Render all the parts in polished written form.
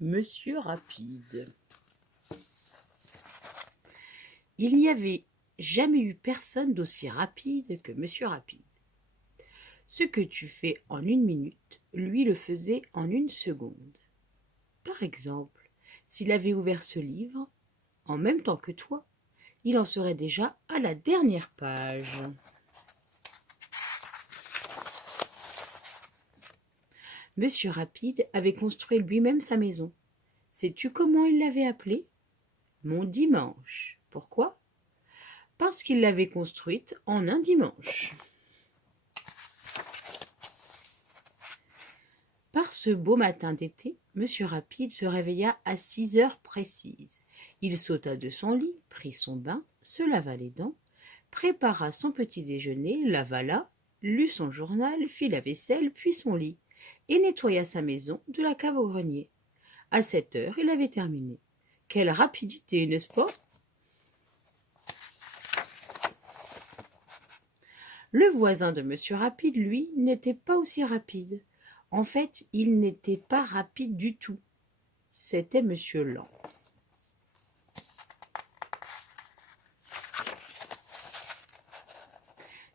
Monsieur Rapide. Il n'y avait jamais eu personne d'aussi rapide que Monsieur Rapide. Ce que tu fais en 1 minute, lui le faisait en 1 seconde. Par exemple, s'il avait ouvert ce livre, en même temps que toi, il en serait déjà à la dernière page. Monsieur Rapide avait construit lui-même sa maison. Sais-tu comment il l'avait appelée? Mon dimanche. Pourquoi? Parce qu'il l'avait construite en un dimanche. Par ce beau matin d'été, Monsieur Rapide se réveilla à 6 heures précises. Il sauta de son lit, prit son bain, se lava les dents, prépara son petit déjeuner, l'avala, lut son journal, fit la vaisselle, puis son lit, et nettoya sa maison de la cave au grenier. À 7 heures, il avait terminé. Quelle rapidité, n'est-ce pas? Le voisin de Monsieur Rapide, lui, n'était pas aussi rapide. En fait, il n'était pas rapide du tout. C'était Monsieur Lent.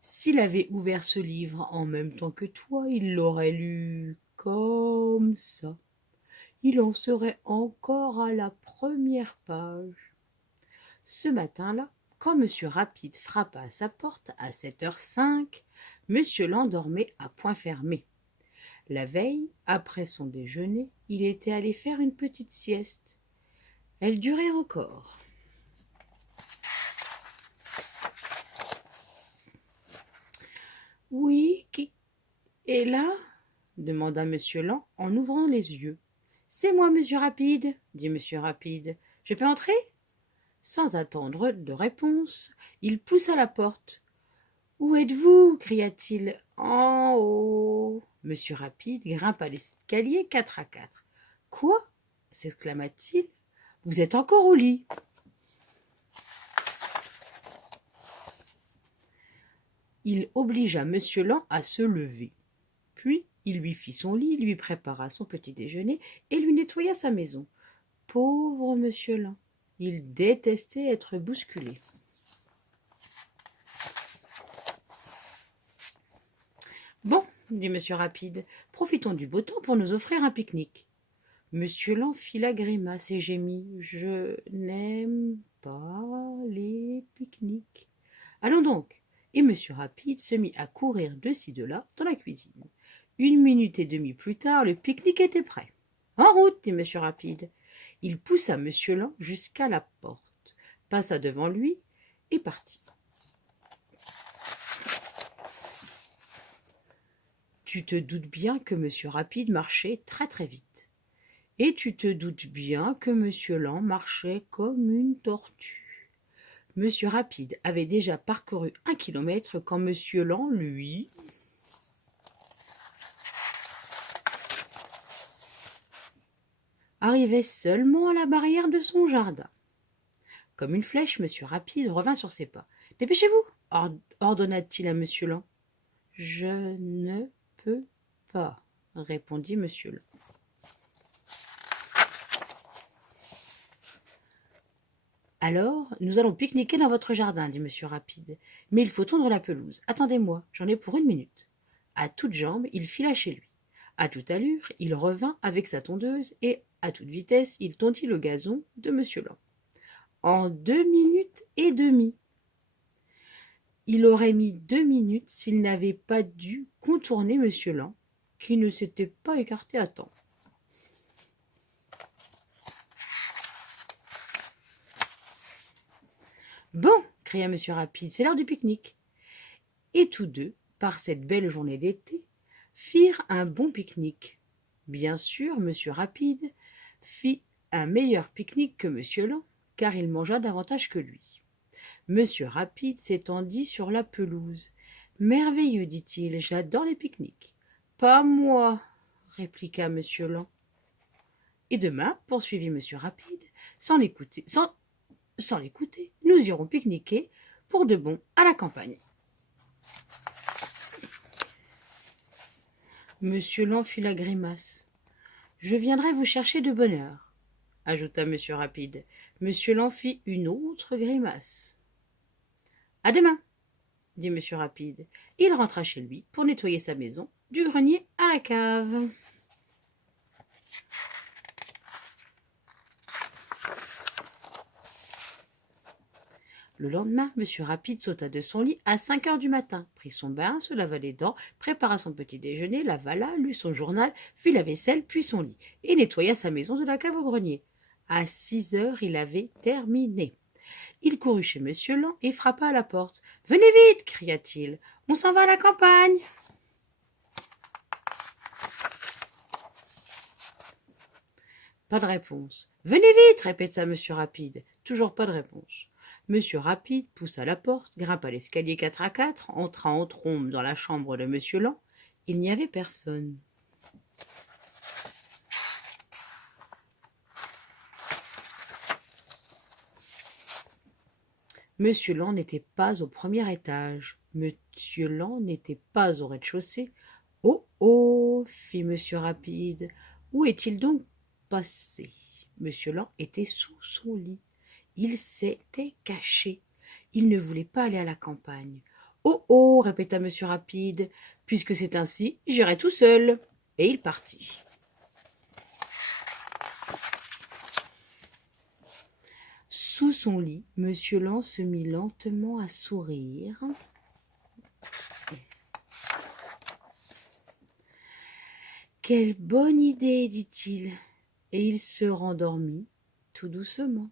S'il avait ouvert ce livre en même temps que toi, il l'aurait lu comme ça. Il en serait encore à la première page. Ce matin-là, quand Monsieur Rapide frappa à sa porte à 7h05, Monsieur Lent dormait à point fermé. La veille, après son déjeuner, il était allé faire une petite sieste. Elle durait encore. « Oui, qui est là ?» demanda Monsieur Lent en ouvrant les yeux. « C'est moi, Monsieur Rapide, » dit Monsieur Rapide. « Je peux entrer ?» Sans attendre de réponse, il poussa la porte. « Où êtes-vous » cria-t-il. « En haut. » Monsieur Rapide grimpa l'escalier 4 à 4. « Quoi » s'exclama-t-il. « Vous êtes encore au lit ?» Il obligea Monsieur Lent à se lever. Puis il lui fit son lit, lui prépara son petit déjeuner et lui nettoya sa maison. Pauvre Monsieur Lent, il détestait être bousculé. « Bon, dit Monsieur Rapide, profitons du beau temps pour nous offrir un pique-nique. » Monsieur Lent fit la grimace et gémit. « Je n'aime pas les pique-niques. » Allons donc. Et Monsieur Rapide se mit à courir de ci de là dans la cuisine. 1 minute et demie plus tard, le pique-nique était prêt. « En route !» dit Monsieur Rapide. Il poussa Monsieur Lent jusqu'à la porte, passa devant lui et partit. Tu te doutes bien que Monsieur Rapide marchait très très vite. Et tu te doutes bien que Monsieur Lent marchait comme une tortue. Monsieur Rapide avait déjà parcouru 1 kilomètre quand Monsieur Lent, lui, arrivait seulement à la barrière de son jardin. Comme une flèche, Monsieur Rapide revint sur ses pas. « Dépêchez-vous » ordonna-t-il à Monsieur Lent. « Je ne peux pas, » répondit Monsieur Lent. « Alors, nous allons pique-niquer dans votre jardin, » dit Monsieur Rapide. « Mais il faut tondre la pelouse. Attendez-moi, j'en ai pour 1 minute. » À toutes jambes, il fila chez lui. À toute allure, il revint avec sa tondeuse et, à toute vitesse, il tondit le gazon de Monsieur Lent. En 2 minutes et demie. Il aurait mis 2 minutes s'il n'avait pas dû contourner Monsieur Lent, qui ne s'était pas écarté à temps. « Bon » cria Monsieur Rapide, « c'est l'heure du pique-nique. » Et tous deux, par cette belle journée d'été, firent un bon pique-nique. Bien sûr, Monsieur Rapide fit un meilleur pique-nique que Monsieur Lent, car il mangea davantage que lui. Monsieur Rapide s'étendit sur la pelouse. « Merveilleux, dit-il, j'adore les pique-niques. »« Pas moi, répliqua Monsieur Lent. « Et demain, poursuivit Monsieur Rapide, sans l'écouter, nous irons pique-niquer pour de bon à la campagne. » Monsieur Lent fit la grimace. Je viendrai vous chercher de bonne heure, ajouta Monsieur Rapide. Monsieur Lent fit une autre grimace. À demain, dit Monsieur Rapide. Il rentra chez lui pour nettoyer sa maison, du grenier à la cave. Le lendemain, Monsieur Rapide sauta de son lit à 5 heures du matin, prit son bain, se lava les dents, prépara son petit déjeuner, l'avala, lut son journal, fit la vaisselle, puis son lit, et nettoya sa maison de la cave au grenier. À 6 heures, il avait terminé. Il courut chez Monsieur Lent et frappa à la porte. « Venez vite !» cria-t-il. « On s'en va à la campagne !» Pas de réponse. « Venez vite !» répéta Monsieur Rapide. Toujours pas de réponse. Monsieur Rapide poussa la porte, grimpa l'escalier 4 à 4, entra en trombe dans la chambre de Monsieur Lent. Il n'y avait personne. Monsieur Lent n'était pas au premier étage. Monsieur Lent n'était pas au rez-de-chaussée. « Oh, oh !» fit Monsieur Rapide. « Où est-il donc passé ?» Monsieur Lent était sous son lit. Il s'était caché. Il ne voulait pas aller à la campagne. « Oh, oh !» répéta Monsieur Rapide. « Puisque c'est ainsi, j'irai tout seul. » Et il partit. Sous son lit, Monsieur Lent se mit lentement à sourire. « Quelle bonne idée !» dit-il, et il se rendormit tout doucement.